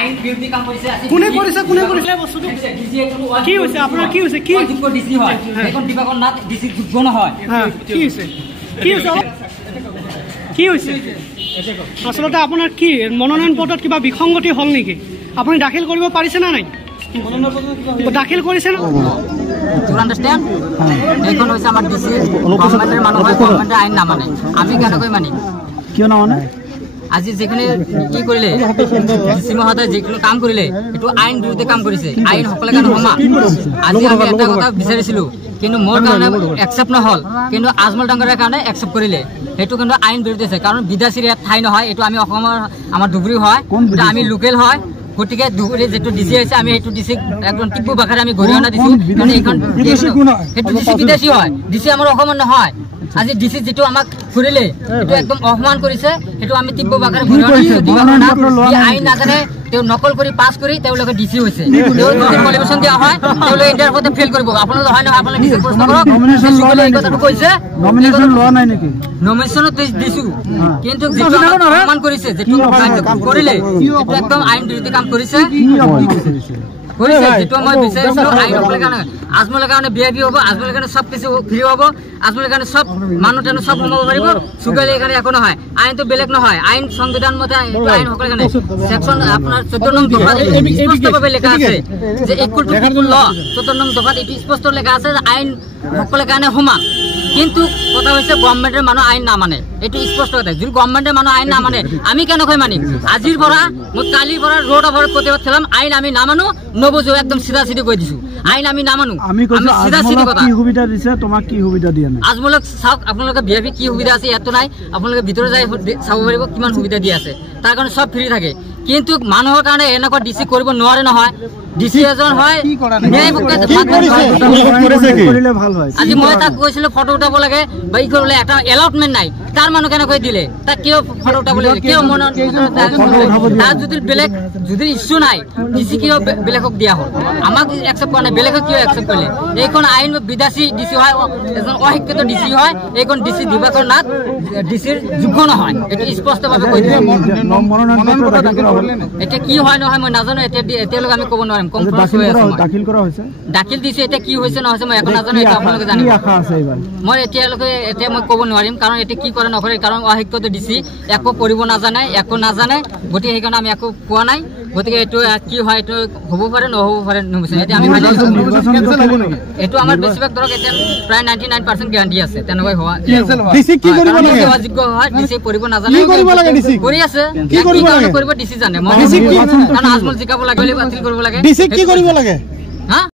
আইন বিৰোধী কাম কৰিছে কোনে কৰিছে বস্তুটো কি হৈছে আপোনাৰ কি হৈছে কি যোগ্য ডিসি হয় এখন দিবাকৰ নাথ ডিসি যোগ্য নহয় কি হৈছে আসলতে আপোনাৰ কি মনোনয়ন পত্ৰত কিবা বিসংগতি হল নেকি আপুনি দাখিল কৰিব পাৰিছে না নাই দাখিল কৰিছে না টু আন্ডাৰস্ট্যান্ড এখন হৈছে আমাৰ ডিসি গভৰ্ণমেণ্টৰ মানুহ হয় গভৰ্ণমেণ্টে আইন নামানে আমি কেনেকৈ মানিম কিয় নামানে আজি যেখানে কি কৰিলে ডিসি মহোদয় যেখানে কাম কৰিলে এটো আইন বিৰুদ্ধে কাম কৰিছে আইন সকলে কাৰণে সমা আজি আমি এটা কথা বিচাৰিছিলো কিন্তু মোৰ কাৰণে একসেপ্ট নহল কিন্তু আজমল ডাঙৰৰ কাৰণে একসেপ্ট কৰিলে হেতু কিন্তু আইন বিৰুদ্ধে আছে কাৰণ বিদেশীৰ ঠাই নহয় এটো আমি অসমৰ আমাৰ ধুবুৰী হয় এটা আমি লোকেল হয় গটিকে ধুবুৰী যেটো ডিসি আছে আমি হেতু ডিসি একদম টিপু বাখাৰে আমি গৰিহনা দিছো মানে এখন হেতু ডিসি বিদেশী হয় ডিসি আমাৰ অসমৰ নহয় আজি ডিসি যেটো আমাক ফুৰিলে এটো একদম অপমান কৰিছে এটো আমি টিপু বাখাৰে গৰিহনা দিছো আইন নাজানে তেও নকল কৰি পাস কৰি তেওঁলোকে ডিসি হৈছে তেও কোয়ালিফিকেশন দিয়া হয় তেওঁলোকে ইন্টাৰভিউতে ফেল কৰিব আপোনালোক হয় না আপোনালোক ডিসি প্ৰশ্ন কৰক নমিনেশন এই কথাটো কৈছে নমিনেশন লোৱা নাই নেকি নমিনেশন দিছো কিন্তু যেটো অপমান কৰিছে যেটো কৰিলে এটো একদম আইন বিৰোধী কাম কৰিছে কৰিছে যেটো মই বিচাৰিছো আইন সকলে কাৰণে আজমলৰ কাৰণে বিআইপি হ'ব আজমলৰ কাৰণে সব কিছু ফ্ৰী হ'ব আজমলৰ কাৰণে সব মানুহ তেনে সব হ'ব পাৰিব সুগালে কাৰণে একো নহয় আইনটো বেলেগ নহয় আইন সংবিধান মতে আইন সকলে কাৰণে সেকশন আপোনাৰ 14 নং দফাত স্পষ্টভাৱে লেখা আছে যে ইকুয়াল টু পিপল ল 14 নং দফাত এটি স্পষ্ট লেখা আছে যে আইন সকলে কাৰণে সমান কিন্তু কথা হৈছে গভৰ্ণমেণ্টৰ মানুহ আইন না মানে এটো স্পষ্ট কথা যদি গভৰ্ণমেণ্টৰ মানুহ আইন না মানে আমি কেনেকৈ মানিম আজিৰ পৰা মই কালিৰ পৰা ৰোড অভাৰ প্ৰতিবাদ খেলাম আইন আমি না মানো নবজো একদম সিধা সিধি কৈ দিছো আইন আমি না মানো আমি সিধা সিধি কথা কি সুবিধা দিছে তোমাক কি সুবিধা দিয়া নাই আজমলক চাওক আপোনালোকে বিআইপি কি সুবিধা আছে এটো নাই আপোনালোকে ভিতৰত যাই চাব পাৰিব কিমান সুবিধা দিয়া আছে তাৰ কাৰণে সব ফ্ৰী থাকে কিন্তু মানুহৰ কাৰণে এনেকুৱা ডিসি কৰিব নোৱাৰে নহয় ডিসি এজন হয় কৰিলে ভাল হয় আজি মই তাক কৈছিল ফটো উঠাব লাগে বাই কৰিলে এটা এলাউটমেন্ট নাই তাৰ মানুহ কেনেকৈ দিলে তাক কিয় ফটো উঠাব লাগে কিয় মন তার যদি ইস্যু নাই ডিসি কিয় বেলেগক দিয়া হল আমাক একসেপ্ট কৰা নাই বেলেগক কিয় একসেপ্ট কৰিলে এইখন আইন বিদেশী ডিসি হয় এজন অশিক্ষিত ডিসি হয় এইখন ডিসি দিবাকৰ নাথ ডিসিৰ যোগ্য নহয় এটো স্পষ্টভাৱে কৈ দিছে এটা কি হয় নহয় মই নাজানো এতিয়ালৈকে আমি ক'ব নোৱাৰিম দাখিল কৰা হৈছে দাখিল দিছে এটা কি হৈছে নহয় মই একো নাজানো এটা আপোনালোকে জানিব কি আশা আছে এবাৰ মই এতিয়ালৈকে মই ক'ব নোৱাৰিম কাৰণ এটা কি কৰে নকৰে কাৰণ অশিক্ষিত ডিসি একো কৰিব নাজানে একো নাজানে গতিকে সেইকাৰণে আমি একো কোৱা নাই গতিকে এটো কি হয় এটো হ'ব পাৰে নহ'ব পাৰে এটা আমি এটো আমাৰ বেছিভাগ ধৰক এটা প্ৰায় 99% গ্যাৰান্টি আছে তেনেকৈ হোৱা ডিসি কি কৰিব লাগে যোগ্য হয় ডিসি কৰিব নাজানে কি কৰিব লাগে ডিসি কৰি আছে কি কৰিব ডিসি জানে মই কাৰণ আজমল জিকাব লাগে বাতিল কৰিব লাগে ডিসি কি কৰিব লাগে